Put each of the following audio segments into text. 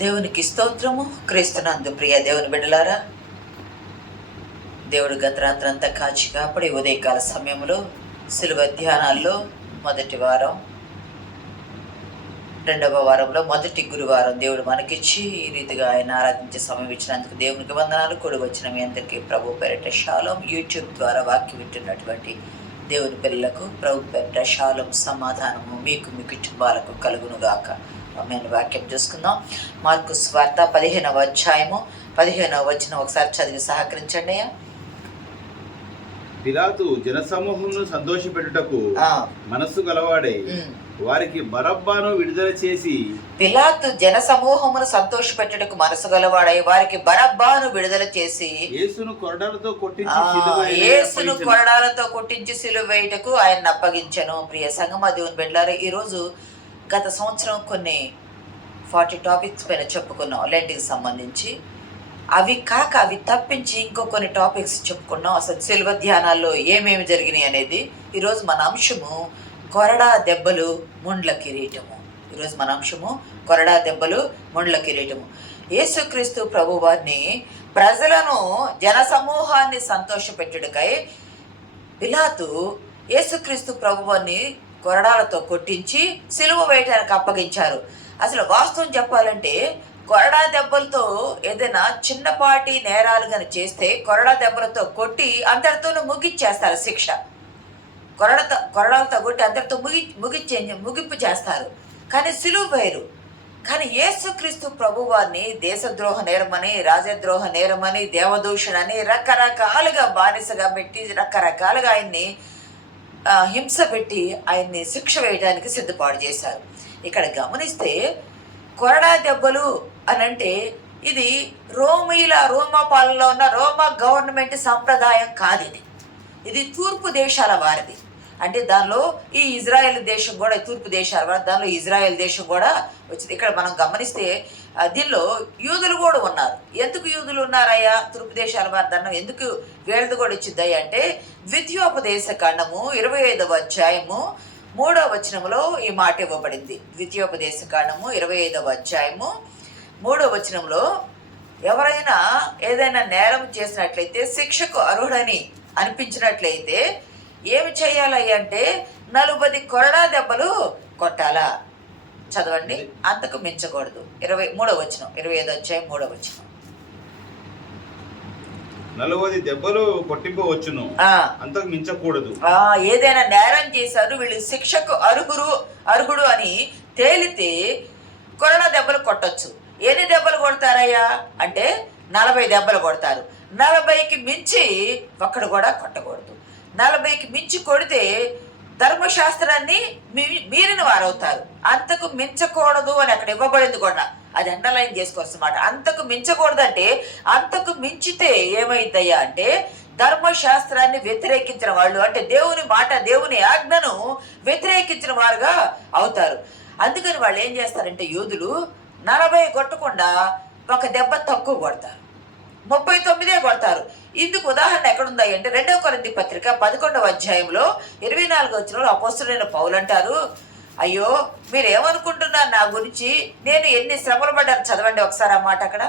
దేవునికి స్తోత్రము. క్రీస్తునందు ప్రియ దేవుని బిడ్డలారా, దేవుడు గత రాత్రంతా కాచి కాపాడి ఉదయకాల సమయంలో సిలువ ధ్యానాల్లో మొదటి వారం, రెండవ వారంలో మొదటి గురువారం దేవుడు మనకిచ్చి ఈ రీతిగా ఆయన ఆరాధించే సమయం ఇచ్చినందుకు దేవునికి వందనాలు. కూడి వచ్చిన మీ అందరికీ ప్రభు పేరిట షాలోం. యూట్యూబ్ ద్వారా వాక్యం వింటున్నటువంటి దేవుని పిల్లలకు ప్రభు పేరిట షాలోం, సమాధానము మీకు మీ కుటుంబాలకు కలుగునుగాక. మేము వాక్యం చూసుకుందాం. మార్కు స్వార్త 15వ అధ్యాయము 15వ వచనం ఒకసారి చదివి సహకరించండి. పిలాతు జనసమూహమును సంతోషపెట్టుటకు మనస్సు గలవాడై వారికి బరబ్బను విడుదల చేసి పిలాతు జనసమూహమును సంతోషపెట్టుటకు మనసు గలవాడై వారికి బరబ్బను విడుదల చేసి యేసును కొరడాలతో కొట్టించి సిలువ వేయుటకు ఆయన అప్పగించెను. ప్రియ సంగమా దేవుని బిడ్డలారా, ఈరోజు గత సంవత్సరం కొన్ని 40 టాపిక్స్ పైన చెప్పుకున్నాం లెంట్కి సంబంధించి. అవి కాక అవి తప్పించి ఇంకో కొన్ని టాపిక్స్ చెప్పుకున్నాం. అసలు సిలువ ధ్యానాల్లో ఏమేమి జరిగినాయి అనేది. ఈరోజు మన అంశము కొరడా దెబ్బలు ముండ్ల కిరీటము. ఈరోజు మన అంశము కొరడా దెబ్బలు ముండ్ల కిరీటము. యేసుక్రీస్తు ప్రభు వారిని ప్రజలను జనసమూహాన్ని సంతోషపెట్టుటకై పిలాతు యేసుక్రీస్తు ప్రభువాన్ని కొరడాలతో కొట్టించి సిలువ వేయటానికి అప్పగించారు. అసలు వాస్తవం చెప్పాలంటే కొరడా దెబ్బలతో ఏదైనా చిన్నపాటి నేరాలు కానీ చేస్తే కొరడా దెబ్బలతో కొట్టి అందరితోనూ ముగిచ్చేస్తారు శిక్ష. కొరడాలతో కొట్టి అందరితో ముగింపు చేస్తారు. కానీ సిలువ వేయరు. కానీ యేసుక్రీస్తు ప్రభువారిని దేశద్రోహ నేరమని, రాజద్రోహ నేరమని, దేవదూషణని రకరకాలుగా బానిసగా పెట్టి రకరకాలుగా ఆయన్ని హింస పెట్టి ఆయన్ని శిక్ష వేయడానికి సిద్ధపాటు చేశారు. ఇక్కడ గమనిస్తే కొరడా దెబ్బలు అని అంటే ఇది రోమా పాలనలో ఉన్న రోమా గవర్నమెంట్ సంప్రదాయం కాదు. ఇది తూర్పు దేశాల వారిది. అంటే దానిలో ఈ ఇజ్రాయెల్ దేశం కూడా, తూర్పు దేశాల వారి దానిలో ఇజ్రాయెల్ దేశం కూడా వచ్చింది. ఇక్కడ మనం గమనిస్తే దీనిలో యూదులు కూడా ఉన్నారు. ఎందుకు యూదులు ఉన్నారయ్యా తూర్పు దేశాల వారి దాన్ని ఎందుకు వీళ్ళది కూడా వచ్చిందయ్యా అంటే ద్వితీయోపదేశ కాండము 25వ అధ్యాయము 3వ వచనంలో ఈ మాట ఇవ్వబడింది. ద్వితీయోపదేశ కాండము 25వ అధ్యాయము 3వ వచనంలో ఎవరైనా ఏదైనా నేరం చేసినట్లయితే శిక్షకు అర్హుడని అనిపించినట్లయితే ఏమి చేయాలి అంటే 40 కొరడా దెబ్బలు కొట్టాలా. చదవండి. అంతకు మించకూడదు. 23వ వచనం, 25వ అధ్యాయం 3వ వచనం. 40 దెబ్బలు కొట్టింపవచ్చును, అంతకు మించకూడదు. ఏదైనా నేరం చేశారు, వీళ్ళు శిక్షకు అర్హుడు అని తేలితే కొరడా దెబ్బలు కొట్టొచ్చు. ఎన్ని దెబ్బలు కొడతారయ్యా అంటే 40 దెబ్బలు కొడతారు. 40కి మించి ఒక్కడు కూడా కొట్టకూడదు. 40కి మించి కొడితే ధర్మశాస్త్రాన్ని మీరిన వారవుతారు. అంతకు మించకూడదు అని అక్కడ ఇవ్వబడింది కూడా. అది అండర్లైన్ చేసుకోవచ్చు అన్నమాట. అంతకు మించకూడదంటే అంతకు మించితే ఏమైందయ్యా అంటే ధర్మశాస్త్రాన్ని వ్యతిరేకించిన వాళ్ళు, అంటే దేవుని మాట, దేవుని ఆజ్ఞను వ్యతిరేకించిన వారుగా అవుతారు. అందుకని వాళ్ళు ఏం చేస్తారంటే యూదులు 40 కొట్టకుండా ఒక దెబ్బ తక్కువ కొడతారు, 39 కొడతారు. ఇందుకు ఉదాహరణ ఎక్కడుందా అంటే 2వ కొరింథీ పత్రిక 11వ అధ్యాయంలో 24వ వచనంలో అపోస్తలుడైన పౌలు అంటారు, అయ్యో మీరేమనుకుంటున్నారు నా గురించి, నేను ఎన్ని శ్రమలు పడ్డాను. చదవండి ఒకసారి ఆ మాట అక్కడ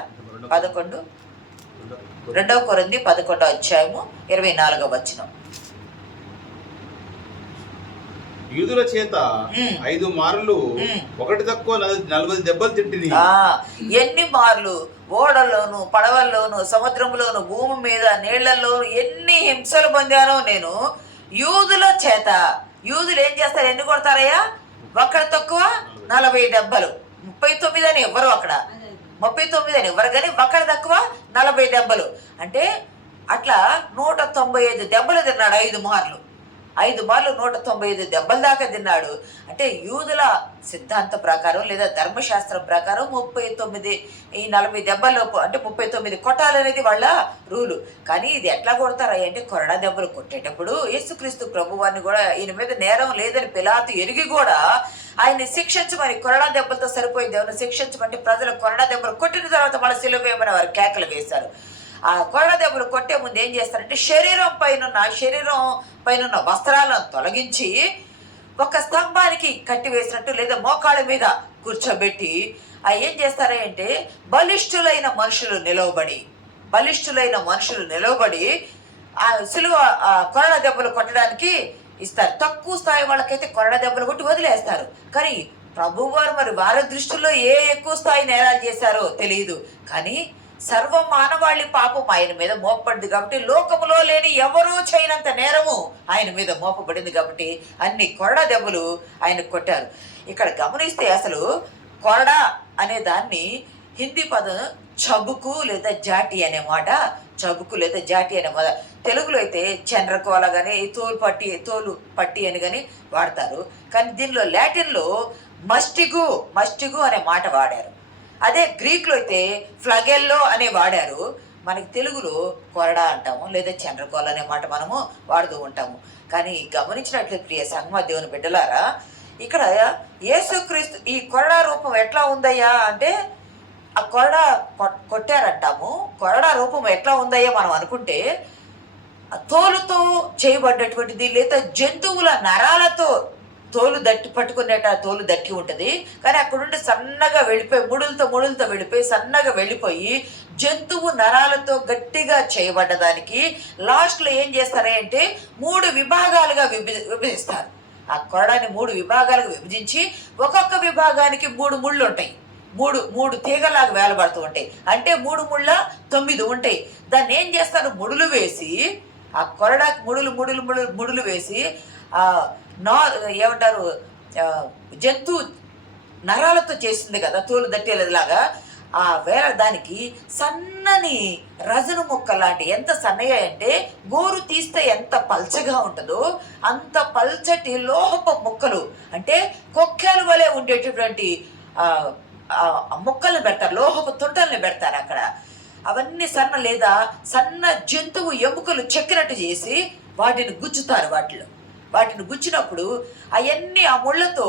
2వ కొరింథీ 11వ అధ్యాయము 24వ వచనం. యూదుల చేత 5 మార్లు ఒకటి తక్కువ 40 దెబ్బలు తింటిని. ఎన్ని మార్లు ఓడల్లోను, పడవల్లోను, సముద్రంలోను, భూమి మీద, నీళ్లలోను ఎన్ని హింసలు పొందానో నేను యూదుల చేత. యూదులు ఏం చేస్తారు, ఎన్ని కొడతారయ్యా? ఒక్కడి తక్కువ 40 దెబ్బలు. 39 అని ఇవ్వరు అక్కడ, 39 అని ఇవ్వరు, కానీ ఒక్కడి తక్కువ 40 దెబ్బలు. అంటే అట్లా 195 దెబ్బలు తిన్నాడు 5 మార్లు. 5 మార్లు 195 దెబ్బల దాకా తిన్నాడు. అంటే యూదుల సిద్ధాంత ప్రకారం లేదా ధర్మశాస్త్రం ప్రకారం 39 ఈ 40 దెబ్బల్లోపు అంటే 39 కొట్టాలనేది వాళ్ళ రూలు. కానీ ఇది ఎట్లా కొడతారా అంటే కొరడా దెబ్బలు కొట్టేటప్పుడు యేసుక్రీస్తు ప్రభువాన్ని కూడా ఈయన మీద నేరం లేదని పిలాతు ఎరిగి కూడా ఆయన్ని శిక్షించమని, కొరడా దెబ్బలతో సరిపోయింది ఎవరిని శిక్షించమంటే ప్రజలు కొరడా దెబ్బలు కొట్టిన తర్వాత మళ్ళీ సిలువ వేయమని వారు కేకలు వేశారు. ఆ కొరడా దెబ్బలు కొట్టే ముందు ఏం చేస్తారంటే శరీరం పైన వస్త్రాలను తొలగించి ఒక స్తంభానికి కట్టివేసినట్టు లేదా మోకాళ్ళ మీద కూర్చోబెట్టి ఏం చేస్తారా అంటే బలిష్ఠులైన మనుషులు నిలవబడి ఆ సిలువ కొరడ దెబ్బలు కొట్టడానికి ఇస్తారు. తక్కువ స్థాయి వాళ్ళకైతే కొరడ దెబ్బలు కొట్టి వదిలేస్తారు. కానీ ప్రభువారు మరి వారి దృష్టిలో ఏ ఎక్కువ స్థాయి నేరాలు చేశారో తెలియదు. కానీ సర్వ మానవాళి పాపం ఆయన మీద మోపబడింది కాబట్టి, లోకములో లేని ఎవరూ చేయనంత నేరము ఆయన మీద మోపబడింది కాబట్టి అన్ని కొరడా దెబ్బలు ఆయన కొట్టారు. ఇక్కడ గమనిస్తే అసలు కొరడా అనే దాన్ని హిందీ పదం చబుకు లేదా జాటి అనే మాట, తెలుగులో అయితే చండ్రకోల కానీ తోలు పట్టి అని కానీ వాడతారు. కానీ దీనిలో లాటిన్లో మస్టిగు అనే మాట వాడారు. అదే గ్రీక్లో అయితే ఫ్లగెల్లో అనే వాడారు. మనకి తెలుగులో కొరడా అంటాము లేదా చండ్రకోల అనే మాట మనము వాడుతూ ఉంటాము. కానీ గమనించినట్లయితే ప్రియ సంగమ దేవుని బిడ్డలారా, ఇక్కడ యేసుక్రీస్తు ఈ కొరడా రూపం ఎట్లా ఉందయ్యా అంటే, ఆ కొరడా కొట్టారంటాము. కొరడా రూపం ఎట్లా ఉందయ్యా మనం అనుకుంటే, తోలుతో చేయబడ్డటువంటిది లేదా జంతువుల నరాలతో తోలు దట్టి ఉంటుంది. కానీ అక్కడుండి సన్నగా వెళ్ళిపోయి ముడులతో వెళ్ళిపోయి సన్నగా వెళ్ళిపోయి జంతువు నరాలతో గట్టిగా చేయబడ్డదానికి లాస్ట్లో ఏం చేస్తారా అంటే 3 విభాగాలుగా విభజిస్తారు. ఆ కొరడాన్ని 3 విభాగాలుగా విభజించి ఒక్కొక్క విభాగానికి 3 ముళ్ళు ఉంటాయి. మూడు తీగలాగా వేలబడుతూ ఉంటాయి. అంటే 3 ముళ్ళ 9 ఉంటాయి. దాన్ని ఏం చేస్తారు, ముడులు వేసి ఆ కొరడాకి ముడులు వేసి ఏమంటారు, జంతు నరాలతో చేసింది కదా తోలు దట్టేలాగా, ఆ వేల దానికి సన్నని రజను ముక్క లాంటి, ఎంత సన్నగా అంటే గోరు తీస్తే ఎంత పల్చగా ఉంటుందో అంత పల్చటి లోహపు ముక్కలు, అంటే కొక్కేలు వలె ఉండేటటువంటి ముక్కలను పెడతారు, లోహపు తుంటల్ని పెడతారు అక్కడ. అవన్నీ సన్న జంతువు ఎముకలు చెక్కినట్టు చేసి వాటిని గుచ్చుతారు. వాటిని గుచ్చినప్పుడు అవన్నీ ఆ ముళ్ళతో,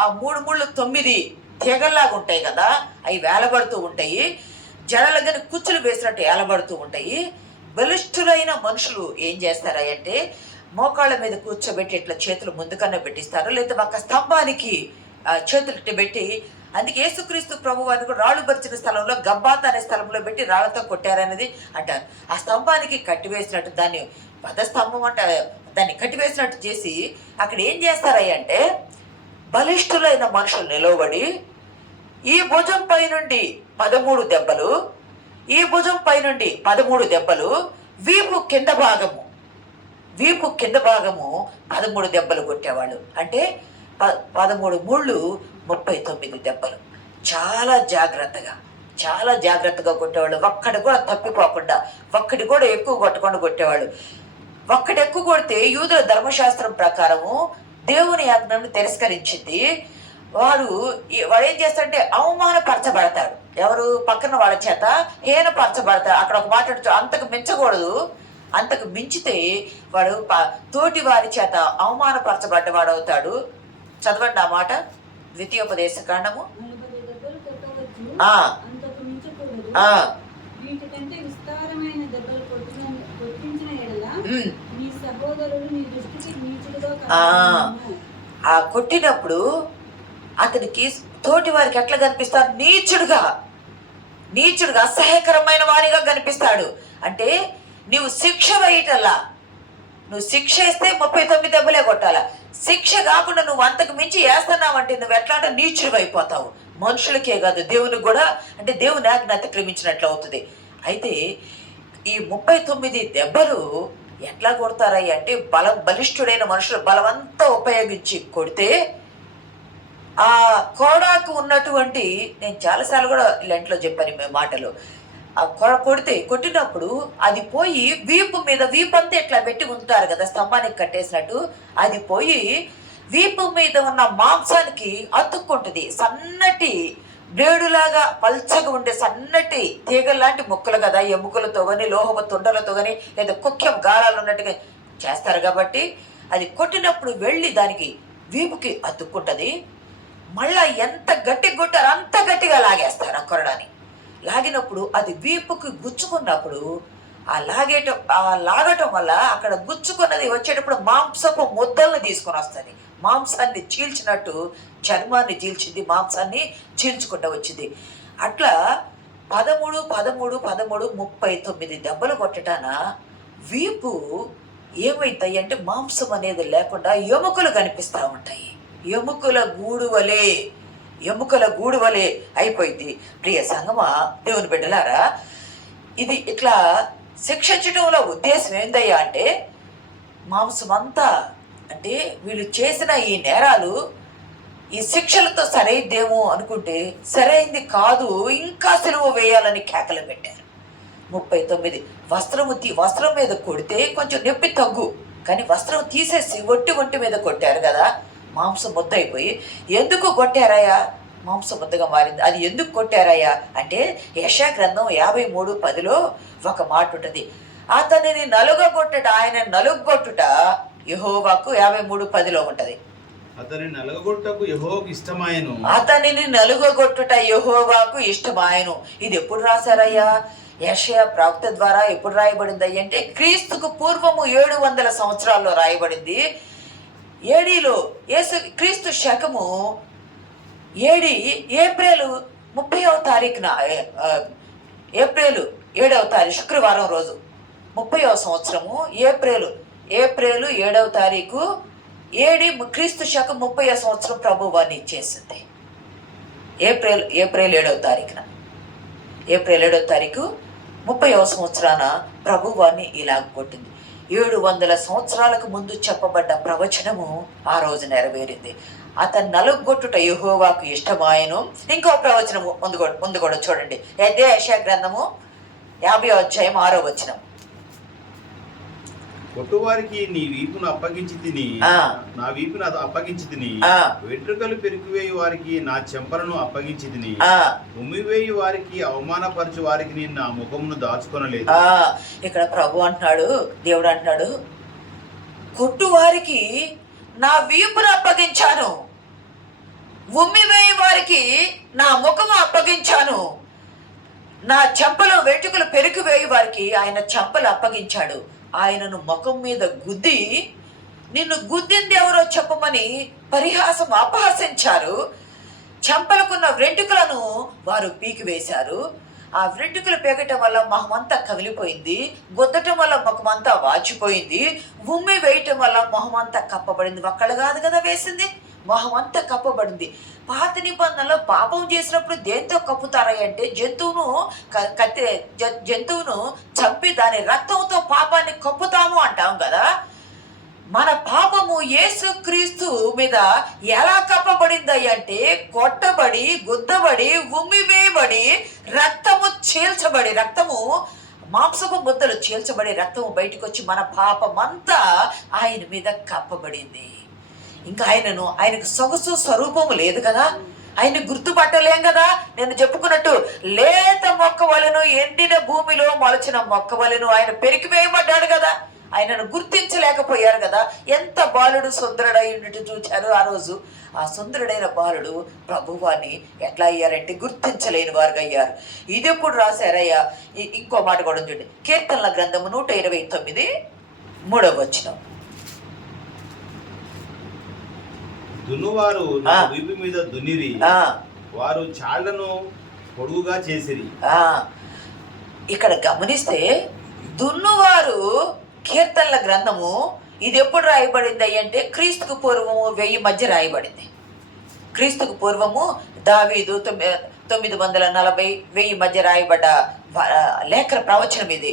ఆ 3 ముళ్ళు 9 తీగల్లాగా ఉంటాయి కదా, అవి వేలబడుతూ ఉంటాయి. జడలుగాని కుచ్చులు వేసినట్టు వేలబడుతూ ఉంటాయి. బలిష్ఠులైన మనుషులు ఏం చేస్తారా అంటే మోకాళ్ళ మీద కూర్చోబెట్టి ఇట్లా చేతులు ముందుకన్నా పెట్టిస్తారు, లేదా ఒక స్తంభానికి చేతులు పెట్టి, అందుకే యేసుక్రీస్తు ప్రభు వారిని కూడా రాళ్ళు పరిచిన స్థలంలో గబ్బాత అనే స్థలంలో పెట్టి రాళ్లతో కొట్టారనేది అంటారు. ఆ స్తంభానికి కట్టివేసినట్టు, దాన్ని పదస్తంభం అంటే దాన్ని కట్టివేసినట్టు చేసి అక్కడ ఏం చేస్తారయ్య అంటే బలిష్ఠులైన మనుషులు నిలవబడి ఈ భుజం పై నుండి 13 దెబ్బలు, ఈ భుజం పై నుండి 13 దెబ్బలు, వీపు కింద భాగము 13 దెబ్బలు కొట్టేవాళ్ళు. అంటే 13 ముళ్ళు 39 దెబ్బలు. చాలా జాగ్రత్తగా కొట్టేవాళ్ళు. ఒక్కటి కూడా తప్పిపోకుండా, ఒక్కటి కూడా ఎక్కువ కొట్టకుండా కొట్టేవాళ్ళు. ఒక్కటి ఎక్కువ కొడితే యూదుల ధర్మశాస్త్రం ప్రకారము దేవుని ఆజ్ఞను తిరస్కరించింది. వాడు ఏం చేస్తాడంటే అవమానపరచబడతాడు. ఎవరు? పక్కన వాళ్ళ చేత హీనపరచబడతాడు. అక్కడ ఒక మాట అంతకు మించకూడదు, అంతకు మించితే వాడు తోటి వారి చేత అవమానపరచబడ్డవాడు అవుతాడు. చదవండి ఆ మాట, ద్వితీయోపదేశ కాండము. ఆ కొట్టినప్పుడు అతనికి తోటి వారికి ఎట్లా కనిపిస్తాడు? నీచుడుగా అసహ్యకరమైన వారిగా కనిపిస్తాడు. అంటే నువ్వు శిక్ష వేయటల్లా, నువ్వు శిక్ష వేస్తే 39 దెబ్బలే కొట్టాలా. శిక్ష కాకుండా నువ్వు అంతకు మించి వేస్తున్నావంటే నువ్వు ఎట్లా అంటే నీచుడు అయిపోతావు. మనుషులకే కాదు దేవునికి కూడా, అంటే దేవుని ఆజ్ఞ అతిక్రమించినట్లు అవుతుంది. అయితే ఈ 39 దెబ్బలు ఎట్లా కొడతారయ్య అంటే బలిష్ఠుడైన మనుషులు బలవంతా ఉపయోగించి కొడితే ఆ కోడాకు ఉన్నటువంటి, నేను చాలాసార్లు కూడా లెంట్లో చెప్పాను మీ మాటలు, ఆ కొట్టినప్పుడు అది పోయి వీపు అంతా ఇట్లా పెట్టి ఉంటారు కదా స్తంభానికి కట్టేసినట్టు, అది పోయి వీపు మీద ఉన్న మాంసానికి అతుక్కుంటుంది. సన్నటి బ్లేడులాగా పల్చగా ఉండే సన్నటి తీగల్లాంటి ముక్కలు కదా, ఎముకలతో కానీ లోహపు తుండలతో కానీ లేదా కుక్యం గాలాలు ఉన్నట్టుగా చేస్తారు. కాబట్టి అది కొట్టినప్పుడు వెళ్ళి దానికి వీపుకి అతుక్కుంటుంది. మళ్ళా ఎంత గట్టిగా కొట్టారో అంత గట్టిగా లాగేస్తారు ఆ కొరడాని. లాగినప్పుడు అది వీపుకి గుచ్చుకున్నప్పుడు ఆ లాగటం వల్ల అక్కడ గుచ్చుకున్నది వచ్చేటప్పుడు మాంసపు ముద్దలను తీసుకొని వస్తుంది. మాంసాన్ని చీల్చినట్టు చర్మాన్ని చీల్చింది, మాంసాన్ని చీల్చుకుంటూ వచ్చింది. అట్లా 13, 13, 13, 39 దెబ్బలు కొట్టటాన వీపు ఏమవుతాయి అంటే మాంసం అనేది లేకుండా ఎముకలు కనిపిస్తూ ఉంటాయి. ఎముకల గూడు వలె అయిపోయింది. ప్రియ సంగమా, దేవుని బిడ్డలారా, ఇది ఇట్లా శిక్షించడంలో ఉద్దేశం ఏందయ్యా అంటే మాంసం అంతా అంటే వీళ్ళు చేసిన ఈ నేరాలు ఈ శిక్షలతో సరైందేమో అనుకుంటే సరైంది కాదు, ఇంకా సిలువ వేయాలని కేకలు పెట్టారు. 39 వస్త్రం మీద కొడితే కొంచెం నొప్పి తగ్గు, కానీ వస్త్రం తీసేసి ఒంటి మీద కొట్టారు కదా, మాంసం ముద్ద అయిపోయి. ఎందుకు కొట్టారయ్యా? మాంసం ముద్దగా మారింది. అది ఎందుకు కొట్టారయ్యా అంటే యెషయా గ్రంథం 53:10లో ఒక మాట ఉంటుంది, అతనిని నలుగగొట్టుట, ఆయన నలుగొట్టుట యెహోవాకు 53:10లో ఉంటది. అతనిని నలుగగొట్టుటకు యెహోవాకు ఇష్టమాయను. ఇది ఎప్పుడు రాశారయ్యా? యెషయా ప్రవక్త ద్వారా ఎప్పుడు రాయబడింది అంటే క్రీస్తుకు పూర్వము 700 సంవత్సరాల్లో రాయబడింది. ఏడీలో క్రీస్తు శకము ఏప్రిల్ 30వ తారీఖున, ఏప్రిల్ 7వ తారీఖు శుక్రవారం రోజు 30వ సంవత్సరము ఏప్రిల్ 7వ తారీఖు క్రీస్తు శకం 30వ సంవత్సరం ప్రభువాన్ని ఇచ్చేసింది. ఏప్రిల్ 7వ తారీఖున, ఏప్రిల్ 7వ తారీఖు 30వ సంవత్సరాన ప్రభువాన్ని ఇలాగ కొట్టింది. 700 సంవత్సరాలకు ముందు చెప్పబడ్డ ప్రవచనము ఆ రోజు నెరవేరింది. అతను నలుగొట్టుట యెహోవాకు ఇష్టమాయను. ఇంకో ప్రవచనము ముందు కూడా చూడండి. అదే యెషయా గ్రంథము 50వ అధ్యాయం 6వ వచనం. కొట్టువారికి నీ వీపును అప్పగించి తిని, నా వీపును అప్పగించి తిని, వెంట్రుకలు పెరికివేయి వారికి నా చెంపలను అప్పగించి తిని, ఉమ్మివేయి వారికి అవమానపరచు వారికి నేను నా ముఖమును దాచుకొనలేదు. ఇక్కడ ప్రభు అంటున్నాడు, దేవుడు అంటున్నాడు, కొట్టువారికి నా వీపును అప్పగించాను, ఉమ్మివేయి వారికి నా ముఖము అప్పగించాను, నా చెంపలు వెంట్రుకలు పెరికివేయి వారికి ఆయన చెంపలు అప్పగించాడు. ఆయనను ముఖం మీద గుద్ది, నిన్ను గుద్దింది ఎవరో చెప్పమని అపహసించారు. చెంపలకున్న వెంట్రుకలను వారు పీకివేశారు. ఆ వెంట్రుకలు పీకటం వల్ల మొహమంతా కమిలిపోయింది, గుద్దటం వల్ల ముఖమంతా వాచిపోయింది, ఉమ్మి వేయటం వల్ల మొహమంతా కప్పబడింది. ఒక్కళ్ళు కాదు కదా వేసింది, మొహమంతా కప్పబడింది. పాత నిబంధనలో పాపం చేసినప్పుడు దేంతో కప్పుతారంటే జంతువును చంపి దాని రక్తంతో పాపాన్ని కప్పుతాము అంటాం కదా. మన పాపము యేసుక్రీస్తు మీద ఎలా కప్పబడింది అంటే కొట్టబడి, గుద్దబడి, ఉమ్మివేయబడి, రక్తము చీల్చబడి, రక్తము మాంసపు ముద్దలు చీల్చబడి రక్తము బయటకు వచ్చి మన పాపమంతా ఆయన మీద కప్పబడింది. ఇంకా ఆయనకు సొగసు స్వరూపము లేదు కదా, ఆయన గుర్తుపట్టలేం కదా. నేను చెప్పుకున్నట్టు లేత మొక్క వలెను, ఎండిన భూమిలో మొలచిన మొక్క వలెను ఆయన పెరికివేయబడ్డాడు కదా. ఆయనను గుర్తించలేకపోయారు కదా. ఎంత బాలుడు సుందరుడైనట్టు చూచారు ఆ రోజు. ఆ సుందరుడైన బాలుడు ప్రభువాన్ని ఎట్లా అయ్యారంటే గుర్తించలేని వారుగా అయ్యారు. ఇది ఎప్పుడు రాశారయ్యా? ఇంకో మాట కూడా చూడండి, కీర్తనల గ్రంథము 129 3వ వచనం. దున్నువారు నా వీపు మీద దున్నిరి, వారు చాళ్లను పొడుగుగా చేసిరి. ఇక్కడ గమనిస్తే దున్నువారు కీర్తనల గ్రంథము ఇది ఎప్పుడు రాయబడింది అంటే క్రీస్తుకు పూర్వము 1000 మధ్య రాయబడింది. క్రీస్తుకు పూర్వము దావీదు 940 1000 మధ్య రాయబడ్డ లేఖన ప్రవచనం ఇది.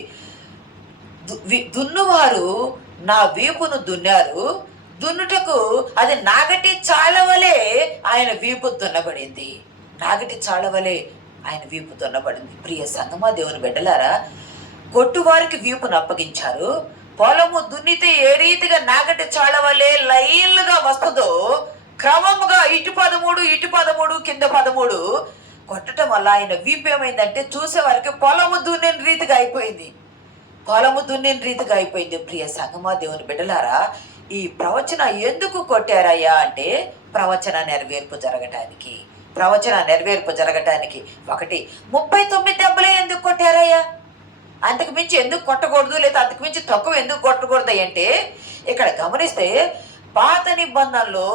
దున్నువారు నా వీపును దున్నారు, దున్నుటకు అది నాగటి చాలవలే ఆయన వీపు దున్నబడింది. నాగటి చాలవలే ఆయన వీపు దున్నబడింది. ప్రియ సంగమా, దేవుని బిడ్డలారా, కొట్టువారికి వీపును అప్పగించారు. పొలము దున్నితే ఏ రీతిగా నాగటి చాలవలే లైన్లుగా వస్తుందో క్రమముగా ఇటు 13 ఇటు 13 కింద 13 కొట్టడం వల్ల ఆయన వీపు ఏమైందంటే చూసేవారికి పొలము దున్నిన రీతిగా అయిపోయింది. ప్రియ సంగమా, దేవుని బిడ్డలారా, ఈ ప్రవచన ఎందుకు కొట్టారయ్యా అంటే ప్రవచన నెరవేర్పు జరగటానికి. 39 దెబ్బలే ఎందుకు కొట్టారయ్యా? అంతకు మించి ఎందుకు కొట్టకూడదు, లేదా అంతకు మించి తక్కువ ఎందుకు కొట్టకూడదు అంటే ఇక్కడ గమనిస్తే పాత నిబంధనలో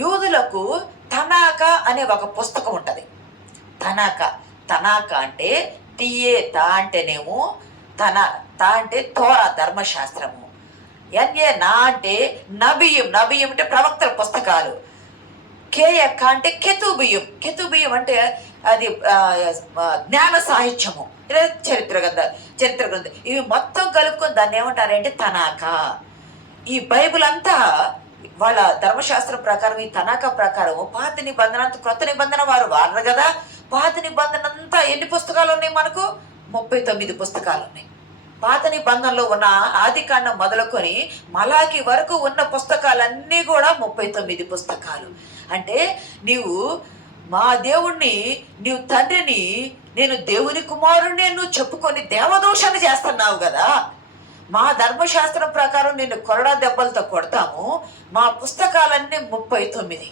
యూదులకు తనాక అనే ఒక పుస్తకం ఉంటుంది. తనాక అంటే తా అంటేనేమో తా అంటే తోరా ధర్మశాస్త్రము, నా అంటే నబియం అంటే ప్రవక్తల పుస్తకాలు, కేయక్క అంటే కెతుబియం అంటే అది జ్ఞాన సాహిత్యము, చరిత్ర గ్రంథం. ఇవి మొత్తం కలుపుకొని దాన్ని ఏమంటారంటే తనాక. ఈ బైబిల్ అంతా వాళ్ళ ధర్మశాస్త్రం ప్రకారం, ఈ తనాక ప్రకారం పాత నిబంధన అంతా క్రొత్త నిబంధన వారు వాడరు కదా. పాత నిబంధన అంతా ఎన్ని పుస్తకాలు ఉన్నాయి మనకు? 39 పుస్తకాలు ఉన్నాయి. పాత నిబంధనలో ఉన్న ఆదికాండం మొదలుకొని మలాకి వరకు ఉన్న పుస్తకాలన్నీ కూడా 39 పుస్తకాలు. అంటే నీవు మా దేవుణ్ణి, నీవు తండ్రిని, నేను దేవుని కుమారుణ్ణి నువ్వు చెప్పుకొని దేవదూషణ చేస్తున్నావు కదా. మా ధర్మశాస్త్రం ప్రకారం నిన్ను కొరడా దెబ్బలతో కొడతాము. మా పుస్తకాలన్నీ 39.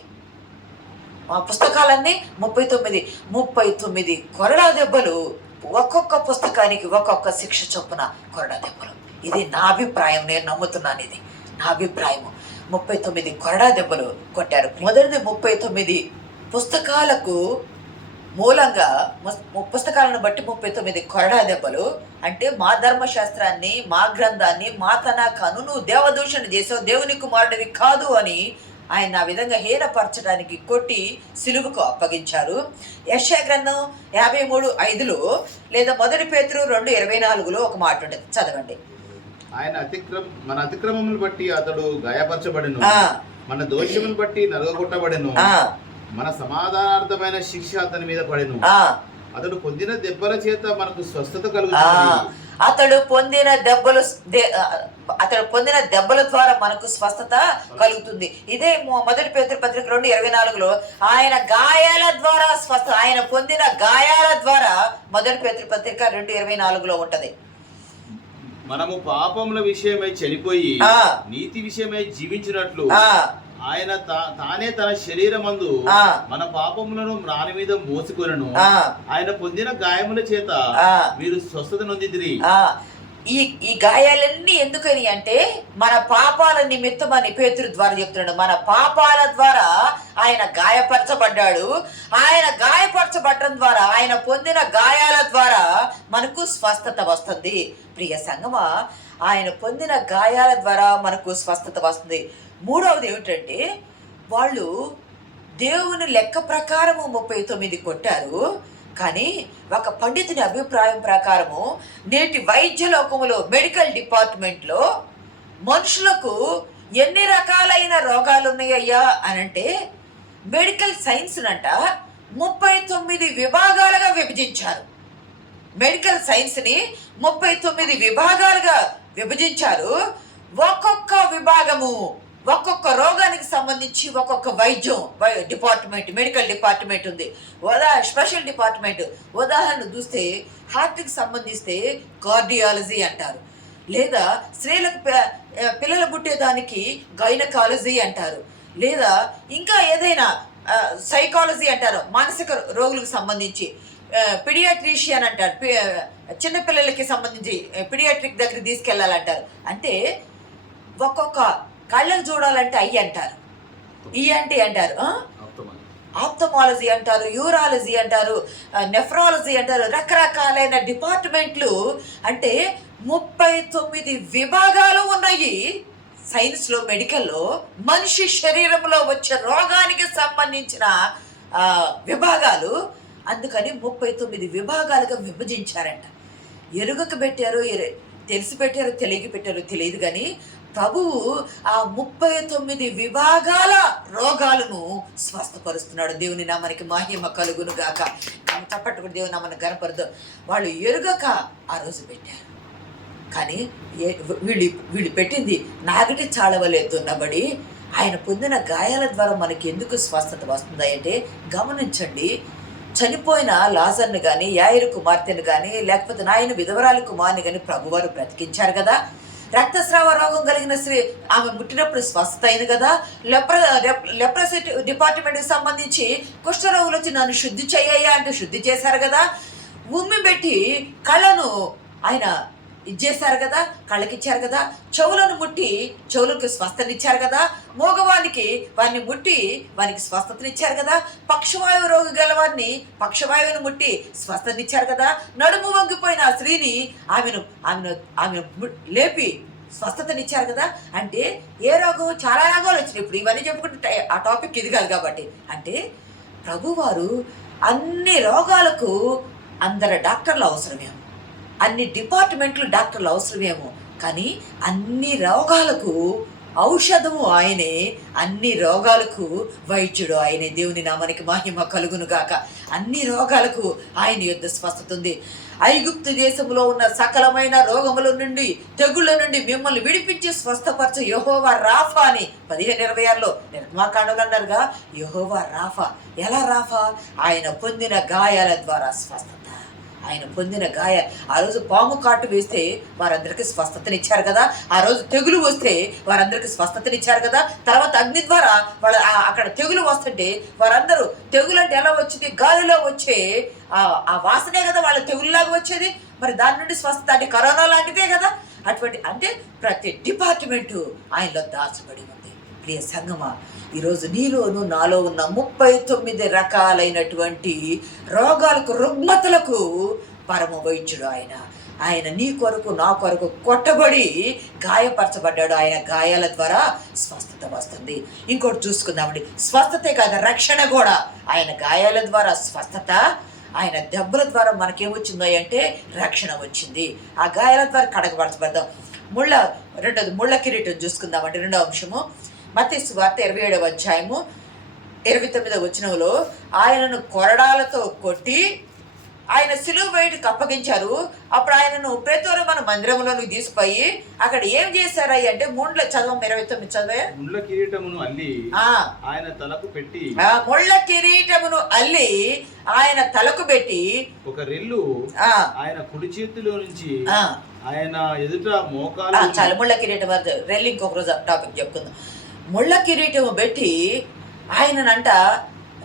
మా పుస్తకాలన్నీ 39 కొరడా దెబ్బలు, ఒక్కొక్క పుస్తకానికి ఒక్కొక్క శిక్ష చొప్పున కొరడా దెబ్బలు. ఇది నా అభిప్రాయం, నేను నమ్ముతున్నాను, ఇది నా అభిప్రాయము. 39 కొరడా దెబ్బలు కొట్టారు. మొదటిది 39 పుస్తకాలకు మూలంగా, పుస్తకాలను బట్టి 39 కొరడా దెబ్బలు. అంటే మా ధర్మశాస్త్రాన్ని, మా గ్రంథాన్ని, మా తనాకాను నువ్వు దేవదూషణ చేసావు, దేవుని కుమారుడివి కాదు అని ఆయన ఆ విధంగా హీనపరచడానికి కొట్టి సిలువకు అప్పగించారు. యెషయా గ్రంథం 53:5 లేదా 1 పేతురు 2:24 ఒక మాట ఉంటుంది, చదవండి. మన అతిక్రమములను బట్టి అతడు గాయపరచబడెను, మన దోషములను బట్టి నలుగగొట్టబడెను, మన సమాధానార్థమైన శిక్ష అతని మీద పడెను, అతడు పొందిన దెబ్బల చేత మనకు స్వస్థత కలుగుతుంది. అతడు పొందిన దెబ్బల ద్వారా మనకు స్వస్థత కలుగుతుంది. ఇదే 1 పేతురు పత్రిక 2:24 ఆయన గాయాల ద్వారా స్వస్థ, ఆయన పొందిన గాయాల ద్వారా 1 పేతురు పత్రిక 2:24 ఉంటది. మనము పాపముల విషయమై చనిపోయి నీతి విషయమై జీవించినట్లు ఆయన తానే తన శరీరమందు మన పాపములను రాని మీద మోసుకొనెను, ఆయన పొందిన గాయముల చేత మీరు స్వస్థత నొందితిరి. ఈ గాయాలన్నీ ఎందుకని అంటే మన పాపాల నిమిత్తం అని పేతురు ద్వారా చెప్తున్నాడు. మన పాపాల ద్వారా ఆయన గాయపరచబడ్డాడు. ఆయన గాయపరచబడటం ద్వారా, ఆయన పొందిన గాయాల ద్వారా మనకు స్వస్థత వస్తుంది. ప్రియ సంగమా, ఆయన పొందిన గాయాల ద్వారా మనకు స్వస్థత వస్తుంది. మూడవది ఏమిటంటే, వాళ్ళు దేవుని లెక్క ప్రకారము 39 కొట్టారు. కానీ ఒక పండితుని అభిప్రాయం ప్రకారము నేటి వైద్య లోకములో, మెడికల్ డిపార్ట్మెంట్లో మనుషులకు ఎన్ని రకాలైన రోగాలు ఉన్నాయ్యా అని అంటే, మెడికల్ సైన్స్నంట 39 విభాగాలుగా విభజించారు. మెడికల్ సైన్స్ని 39 విభాగాలుగా విభజించారు. ఒక్కొక్క విభాగము, ఒక్కొక్క రోగానికి సంబంధించి ఒక్కొక్క వైద్యం డిపార్ట్మెంట్, మెడికల్ డిపార్ట్మెంట్ ఉంది. Special department. ఉదాహరణ చూస్తే హార్ట్కి సంబంధిస్తే కార్డియాలజీ అంటారు, లేదా స్త్రీలకు పిల్లలు పుట్టేదానికి గైనకాలజీ అంటారు, లేదా ఇంకా ఏదైనా సైకాలజీ అంటారు, మానసిక రోగులకు సంబంధించి. పిడియాట్రిషియన్ అంటారు, చిన్నపిల్లలకి సంబంధించి పిడియాట్రిక్ దగ్గర తీసుకెళ్ళాలంటారు. అంటే ఒక్కొక్క కళ్ళకు చూడాలంటే ఐ అంటారు, ఈఎన్టీ అంటారు, ఆప్థమాలజీ అంటారు, యూరాలజీ అంటారు, నెఫ్రాలజీ అంటారు. రకరకాలైన డిపార్ట్మెంట్లు. అంటే 39 విభాగాలు ఉన్నాయి సైన్స్లో, మెడికల్లో. మనిషి శరీరంలో వచ్చే రోగానికి సంబంధించిన విభాగాలు. అందుకని 39 విభాగాలుగా విభజించారంట. ఎరుగక పెట్టారు, తెలిసి పెట్టారు, తెలియక పెట్టారు తెలియదు, కానీ ప్రభువు ఆ 39 విభాగాల రోగాలను స్వస్థపరుస్తున్నాడు. దేవుని నామానికి మహిమ కలుగును గాక. తప్పట్టుకుని దేవుని నామాన్ని గనపరదు. వాళ్ళు ఎరుగక ఆ రోజు పెట్టారు. కానీ వీళ్ళు పెట్టింది నాగటి చాళవలే దున్నబడి. ఆయన పొందిన గాయాల ద్వారా మనకి ఎందుకు స్వస్థత వస్తుంది అంటే, గమనించండి, చనిపోయిన లాజర్ని కానీ, యాయిరు కుమార్తెను కానీ, లేకపోతే నాయన విధవరాలి కుమార్ని కానీ ప్రభువారు బ్రతికించారు కదా. రక్తస్రావ రోగం కలిగిన స్త్రీ, ఆమె ముట్టినప్పుడు స్వస్థత అయింది కదా. లెప్రసీ డిపార్ట్మెంట్కి సంబంధించి కుష్ఠరోగులు వచ్చి నన్ను శుద్ధి చేయ్యా అంటే శుద్ధి చేశారు కదా. ఉమ్మి పెట్టి కళ్ళను ఆయన ఇచ్చేశారు కదా, కళ్ళకిచ్చారు కదా, చెవులను ముట్టి చెవులకు స్వస్థనిచ్చారు కదా, మోగవానికి వారిని ముట్టి వారికి స్వస్థతనిచ్చారు కదా, పక్షవాయువు రోగి గల వారిని పక్షవాయువుని ముట్టి స్వస్థతనిచ్చారు కదా, నడుము వంగిపోయిన ఆ స్త్రీని ఆమెను ఆమెను ఆమెను లేపి స్వస్థతనిచ్చారు కదా. అంటే ఏ రోగం, చాలా రోగాలు వచ్చినాయి. ఇప్పుడు ఇవన్నీ చెప్పుకుంటే ఆ టాపిక్ ఇది కాదు కాబట్టి, అంటే ప్రభువారు అన్ని రోగాలకు అందరు డాక్టర్లు అవసరమేమో, అన్ని డిపార్ట్మెంట్లు డాక్టర్లు అవసరమేమో, కానీ అన్ని రోగాలకు ఔషధము ఆయనే, అన్ని రోగాలకు వైద్యుడు ఆయనే. దేవుని నామానికి మహిమ కలుగును గాక. అన్ని రోగాలకు ఆయన యుద్ధ స్వస్థత ఉంది. ఐగుప్తు దేశంలో ఉన్న సకలమైన రోగముల నుండి, తెగుళ్ళ నుండి మిమ్మల్ని విడిపించి స్వస్థపరచు యెహోవా రాఫా అని 15:26లో నిర్మాకాండలు అన్నారుగా. యెహోవా రాఫా. ఎలా రాఫా? ఆయన పొందిన గాయాల ద్వారా స్వస్థత. ఆయన పొందిన గాయ, ఆ రోజు పాము కాటు వేస్తే వారందరికీ స్వస్థతనిచ్చారు కదా, ఆ రోజు తెగులు వస్తే వారందరికీ స్వస్థతనిచ్చారు కదా, తర్వాత అగ్ని ద్వారా వాళ్ళ అక్కడ తెగులు వస్తుంటే వారందరూ, తెగులు అంటే ఎలా వచ్చింది? గాలిలో వచ్చే ఆ వాసనే కదా వాళ్ళ తెగులులాగా వచ్చేది. మరి దాని నుండి స్వస్థత అంటే కరోనా లాంటిదే కదా. అటువంటి అంటే ప్రతి డిపార్ట్మెంటు ఆయనలో దాచబడి ఉంది. ప్రియ సంగమా, ఈరోజు నీలోను నాలో ఉన్న 39 రకాలైనటువంటి రోగాలకు, రుగ్మతలకు పరమ వైద్యుడు ఆయన. ఆయన నీ కొరకు నా కొరకు కొట్టబడి గాయపరచబడ్డాడు. ఆయన గాయాల ద్వారా స్వస్థత వస్తుంది. ఇంకోటి చూసుకుందామండి, స్వస్థతే కాదు, రక్షణ కూడా. ఆయన గాయాల ద్వారా స్వస్థత, ఆయన దెబ్బల ద్వారా మనకేమొచ్చిందో అంటే రక్షణ వచ్చింది. ఆ గాయాల ద్వారా కడగపరచబడ్డాం. రెండోది ముళ్ళ కిరీటం చూసుకుందామండి. రెండవ అంశము మత్తయి సువార్త 27వ అధ్యాయము 29వ వచనంలో ఆయనను కొరడాలతో కొట్టి ఆయన సిలువ వేయడానికి అప్పగించారు. అప్పుడు ఆయనను ప్రేతోరు మన మందిరంలోకి తీసుకుపోయి అక్కడ ఏం చేశారయ్య అంటే ముళ్ళ 29 చదివే ముళ్ళ కిరీటమును అల్లి ఆయన తలకు పెట్టి, ముళ్ళ కిరీటమును అల్లి ఆయన తలకు పెట్టి ఒక రెల్లు ఆయన కుడి చేతిలో నుంచి ఆయన ఎదుట మోకాలు. చాలా ముళ్ళ కిరీటం రెల్లి ఇంకొక రోజు టాపిక్ చెప్పుకుందాం. ముళ్ళ కిరీటము పెట్టి ఆయననంట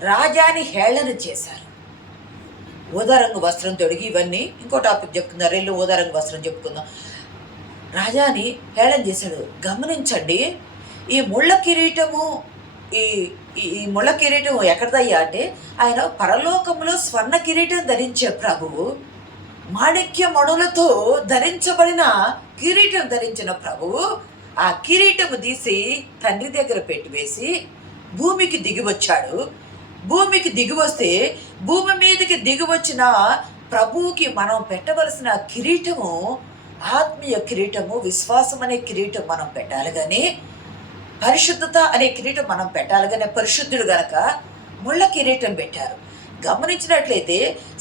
రాజాని హేళన చేశారు. ఊదారంగు వస్త్రం తొడిగి, ఇవన్నీ ఇంకో టాపిక్ చెప్పుకుందాం. రెల్లు ఊదారంగు వస్త్రం చెప్పుకుందాం. రాజాని హేళన చేశాడు. గమనించండి, ఈ ముళ్ళ కిరీటము ఈ ముళ్ళ కిరీటం ఎక్కడదయ్యా అంటే ఆయన పరలోకములో స్వర్ణ కిరీటం ధరించే ప్రభువు, మాణిక్య మణులతో ధరించబడిన కిరీటం ధరించిన ప్రభువు ఆ కిరీటము తీసి తండ్రి దగ్గర పెట్టివేసి భూమికి దిగివచ్చాడు. భూమికి దిగివస్తే భూమి మీదకి దిగివచ్చిన ప్రభువుకి మనం పెట్టవలసిన కిరీటము, ఆత్మీయ కిరీటము, విశ్వాసం అనే కిరీటం మనం పెట్టాలి. కానీ పరిశుద్ధత అనే కిరీటం మనం పెట్టాలి. కానీ పరిశుద్ధుడు గనక ముళ్ళ కిరీటం పెట్టారు. గమనించినట్లయితే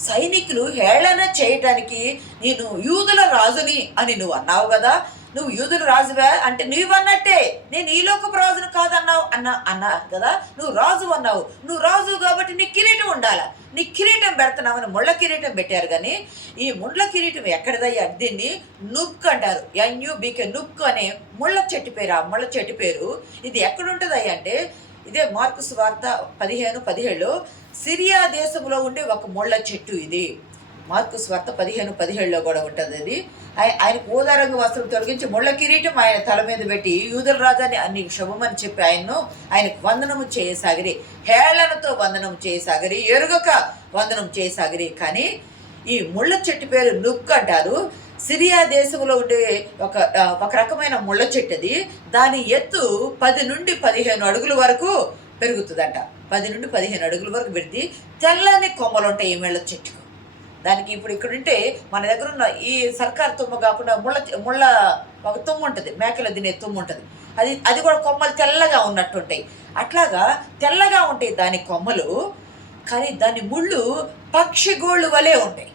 సైనికులు హేళన చేయటానికి, నేను యూదుల రాజుని అని నువ్వు అన్నావు కదా, నువ్వు యూదుల రాజువే అంటే నువ్వన్నట్టే, నేను ఈ లోకపు రాజును కాదన్నావు అన్నా కదా, నువ్వు రాజు అన్నావు, నువ్వు రాజు కాబట్టి నీ కిరీటం ఉండాలా, నీ కిరీటం పెడుతున్నామని ముళ్ళ కిరీటం పెట్టారు. కానీ ఈ ముళ్ళ కిరీటం ఎక్కడిదయ్యా? దీన్ని నుక్ అంటారు. NUBK, నుక్ అనే ముళ్ళ చెట్టు పేరు. ఆ ముళ్ళ చెట్టు పేరు ఇది ఎక్కడుంటుందయ్యా అంటే ఇదే మార్కు సువార్త 15:17లో సిరియా దేశంలో ఉండే ఒక ముళ్ళ చెట్టు ఇది. మార్కు సువార్త 15:17లో కూడా ఉంటుంది. అది ఆయనకు ఊదారంగు వస్త్రం తొలగించి ముళ్ళ కిరీటం ఆయన తల మీద పెట్టి యూదుల రాజాని అన్ని శుభమని చెప్పి ఆయనకు వందనము చేయసాగిరి. హేళనతో వందనం చేయసాగిరి, ఎరుగక వందనం చేయసాగిరి. కానీ ఈ ముళ్ళ చెట్టు పేరు నుక్ అంటారు. సిరియా దేశంలో ఉండే ఒక రకమైన ముళ్ళ చెట్టు అది. దాని ఎత్తు 10 నుండి 15 అడుగుల వరకు పెరుగుతుందంట. 10 నుండి 15 అడుగుల వరకు పెడితే తెల్లని కొమ్మలు ఉంటాయి ఈ ముళ్ళ చెట్టుకు. దానికి ఇప్పుడు ఇక్కడ ఉంటే మన దగ్గర ఉన్న ఈ సర్కారు తుమ్మ కాకుండా ముళ్ళ ఒక తుమ్ము ఉంటుంది, మేకలు తినే తుమ్ము ఉంటుంది. అది కూడా కొమ్మలు తెల్లగా ఉన్నట్టుంటాయి. అట్లాగా తెల్లగా ఉంటాయి దాని కొమ్మలు. కానీ దాని ముళ్ళు పక్షిగోళ్ళు వలె ఉంటాయి.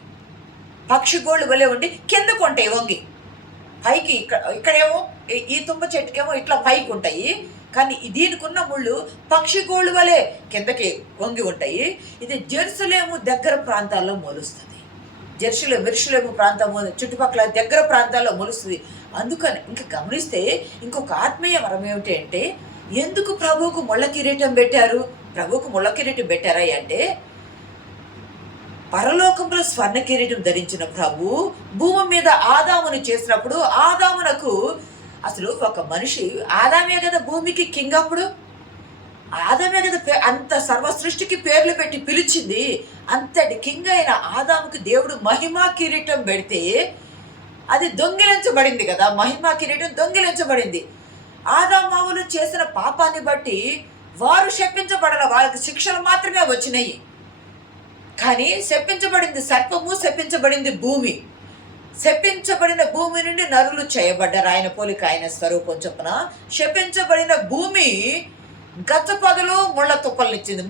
పక్షిగోళ్ళు వలె ఉండి కిందకు ఉంటాయి వంగి. పైకి ఇక్కడేమో ఈ తుమ్మ చెట్టుకేమో ఇట్లా పైకి ఉంటాయి. కానీ దీనికి ఉన్న ముళ్ళు పక్షిగోళ్ళు వలె కిందకి వంగి ఉంటాయి. ఇది జెరూసలేము దగ్గర ప్రాంతాల్లో మొలుస్తుంది. జెరూసలేము ప్రాంతము చుట్టుపక్కల దగ్గర ప్రాంతాల్లో మొలుస్తుంది. అందుకని ఇంకా గమనిస్తే ఇంకొక ఆత్మీయ వరం ఏమిటి అంటే, ఎందుకు ప్రభువుకు ముళ్ళ కిరీటం పెట్టారు? ప్రభువుకు ముళ్ళ కిరీటం పెట్టారా అంటే పరలోకంలో స్వర్ణ కిరీటం ధరించిన ప్రభు భూమి మీద ఆదామును చేసినప్పుడు ఆదామునకు అసలు ఒక మనిషి, ఆదామే కదా భూమికి కింగ్, అప్పుడు ఆదామే కదా అంత సర్వ సృష్టికి పేర్లు పెట్టి పిలిచింది. అంతటి కింగ్ అయిన ఆదాముకి దేవుడు మహిమా కిరీటం పెడితే అది దొంగిలించబడింది కదా, మహిమా కిరీటం దొంగిలించబడింది. ఆదామావులు చేసిన పాపాన్ని బట్టి వారు శపించబడాల, వాళ్ళకి శిక్షలు మాత్రమే వచ్చినాయి. కానీ శపించబడింది సర్పము, శపించబడింది భూమి. శపించబడిన భూమి నుండి నరులు చేయబడ్డారు, ఆయన పోలిక ఆయన స్వరూపం చొప్పున. శపించబడిన భూమి గచ్చపొదలు ముళ్ళ తుప్పలనిచ్చింది,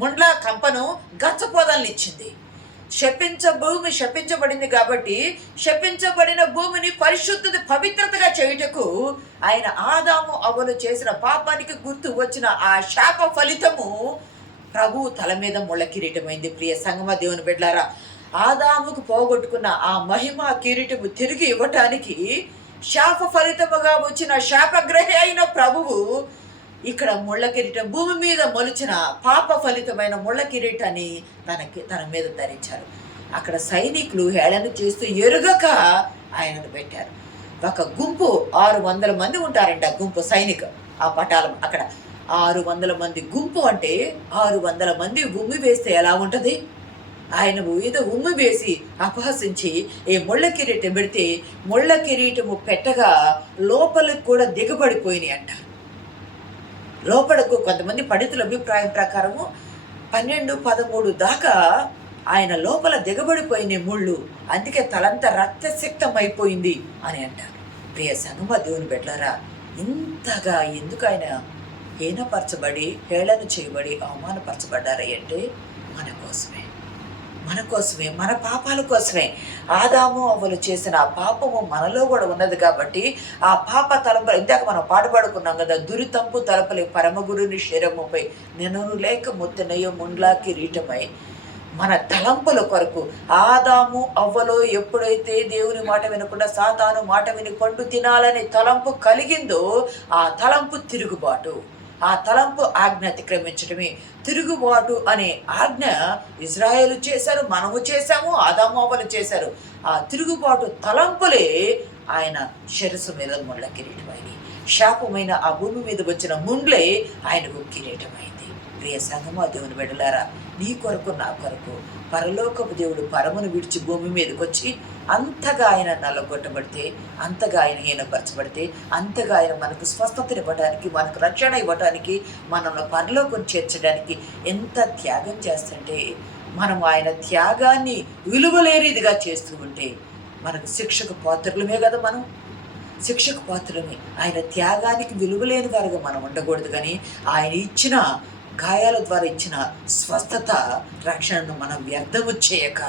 ముండ్ల కంపను గచ్చపొదలనిచ్చింది. భూమి శపించబడింది కాబట్టి శపించబడిన భూమిని పరిశుద్ధత పవిత్రతగా చేయుటకు ఆయన ఆదాము అవ్వలు చేసిన పాపానికి గుర్తు వచ్చిన ఆ శాప ఫలితము ప్రభువు తల మీద ముళ్ళ కిరీటమైంది. ప్రియ సంగమ దేవుని బిడ్డలారా, ఆదాముకు పోగొట్టుకున్న ఆ మహిమ కిరీటము తిరిగి ఇవ్వటానికి శాప ఫలితముగా వచ్చిన శాపగ్రహి అయిన ప్రభువు ఇక్కడ ముళ్ళ కిరీటం, భూమి మీద మొలిచిన పాప ఫలితమైన ముళ్ళ కిరీటాన్ని తన మీద ధరించారు. అక్కడ సైనికులు హేళన చేస్తూ ఎరుగక ఆయనను పెట్టారు. ఒక గుంపు 600 మంది ఉంటారంట, గుంపు సైనిక ఆ పటాలం. అక్కడ 600 మంది గుంపు అంటే 600 మంది ఉమ్మి వేస్తే ఎలా ఉంటుంది? ఆయన ఏదో ఉమ్మి వేసి అపహసించి ఈ ముళ్ళ కిరీటం పెడితే ముళ్ళ కిరీటము పెట్టగా లోపలికి కూడా దిగబడిపోయినాయి అంట. లోపలకు కొంతమంది పండితుల అభిప్రాయం ప్రకారము 12-13 దాకా ఆయన లోపల దిగబడిపోయిన ముళ్ళు, అందుకే తలంతా రక్తసిక్తం అయిపోయింది అని అంటారు. ప్రియ సంగమ దేవుని బిడ్డలారా, ఇంతగా ఎందుకు ఆయన హీనపరచబడి హేళన చేయబడి అవమానపరచబడ్డారు అంటే మన కోసమే, మన పాపాల కోసమే. ఆదాము అవ్వలు చేసిన ఆ పాపము మనలో కూడా ఉన్నది కాబట్టి ఆ పాప తలంపులు, ఇందాక మనం పాట పాడుకున్నాం కదా, దురితంపు తలపలే పరమగురుని శరముపై నెనను లేక ముత్తనయ్య ముండ్లా కిరీటమై. మన తలంపుల కొరకు ఆదాము అవ్వలో ఎప్పుడైతే దేవుని మాట వినకుండా సాతాను మాట విని పండు తినాలని తలంపు కలిగిందో ఆ తలంపు తిరుగుబాటు, ఆ తలంపు ఆజ్ఞ అతిక్రమించడమే తిరుగుబాటు అనే ఆజ్ఞ ఇజ్రాయేలు చేశారు, మనము చేశాము, ఆదాము అవ్వలు చేశారు. ఆ తిరుగుబాటు తలంపులే ఆయన శిరస్సు మీద ముళ్ళ కిరీటమైంది. శాపమైన ఆ భూమి మీద వచ్చిన ముండ్లే ఆయనకు కిరీటమైంది. ప్రియ సంగమా దేవుని బిడ్డలారా, నీ కొరకు నా కొరకు పరలోకపు దేవుడు పరమును విడిచి భూమి మీదకి వచ్చి అంతగా ఆయన నల్లగొట్టబడితే, అంతగా ఆయన హీనపరచబడితే, అంతగా ఆయన మనకు స్వస్థతనివ్వడానికి, మనకు రక్షణ ఇవ్వడానికి, మనల్ని పరలోకం చేర్చడానికి ఎంత త్యాగం చేస్తుంటే, మనం ఆయన త్యాగాన్ని విలువలేనిదిగా చేస్తూ ఉంటే మనకు శిక్షకు పాత్రలమే కదా, మనం శిక్షకు పాత్రలమే. ఆయన త్యాగానికి విలువలేని వారుగా మనం ఉండకూడదు. కానీ ఆయన ఇచ్చిన గాయాల ద్వారా ఇచ్చిన స్వస్థత రక్షణను మనం వ్యర్థము చేయక,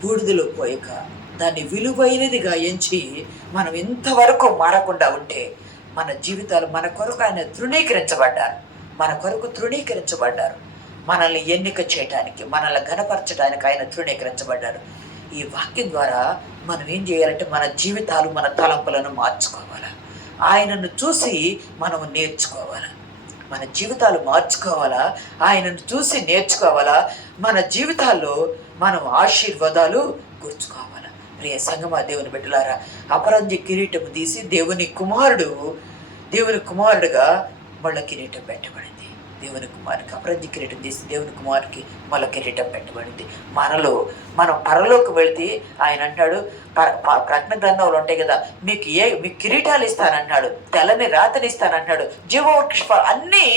బూడిదలో పోయక, దాన్ని విలువైనదిగా ఎంచి మనం ఇంతవరకు మారకుండా ఉంటే మన జీవితాలు మన కొరకు ఆయన తృణీకరించబడ్డారు. మనల్ని ఎన్నిక చేయడానికి, మనల్ని ఘనపరచడానికి ఆయన తృణీకరించబడ్డారు. ఈ వాక్యం ద్వారా మనం ఏం చేయాలంటే మన జీవితాలు, మన తలంపులను మార్చుకోవాలి. ఆయనను చూసి మనం నేర్చుకోవాలి. మన జీవితాలు మార్చుకోవాలా, ఆయనను చూసి నేర్చుకోవాలా, మన జీవితాల్లో మనం ఆశీర్వాదాలు కూర్చుకోవాలా. ప్రియ సంగమా దేవుని బిడ్డలారా, అపరంజి కిరీటము తీసి దేవుని కుమారుడుగా మళ్ళ కిరీటం పెట్టబడింది. దేవుని కుమారుడికి అపరంజి కిరీటం తీసి దేవుని కుమారుడికి మళ్ళీ కిరీటం పెట్టబడింది. మనం పరలోకి వెళితే ఆయన అంటాడు, ప్రకటన గ్రంథంలో ఉంటాయి కదా, మీకు కిరీటాలు ఇస్తానన్నాడు, తెల్లని రాతని ఇస్తానంటాడు, జీవవృక్ష అన్నీ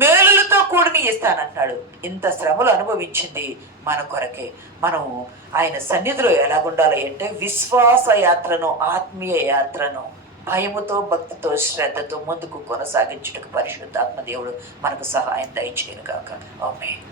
మేలులతో కూడిని ఇస్తానంటాడు. ఇంత శ్రమలు అనుభవించింది మన కొరకే. మనం ఆయన సన్నిధిలో ఎలాగుండాలి అంటే విశ్వాస యాత్రను, ఆత్మీయ యాత్రను భయముతో, భక్తితో, శ్రద్ధతో ముందుకు కొనసాగించుటకు పరిశుద్ధాత్మ దేవుడు మనకు సహాయం దయచేయను గాక. ఆమేన్.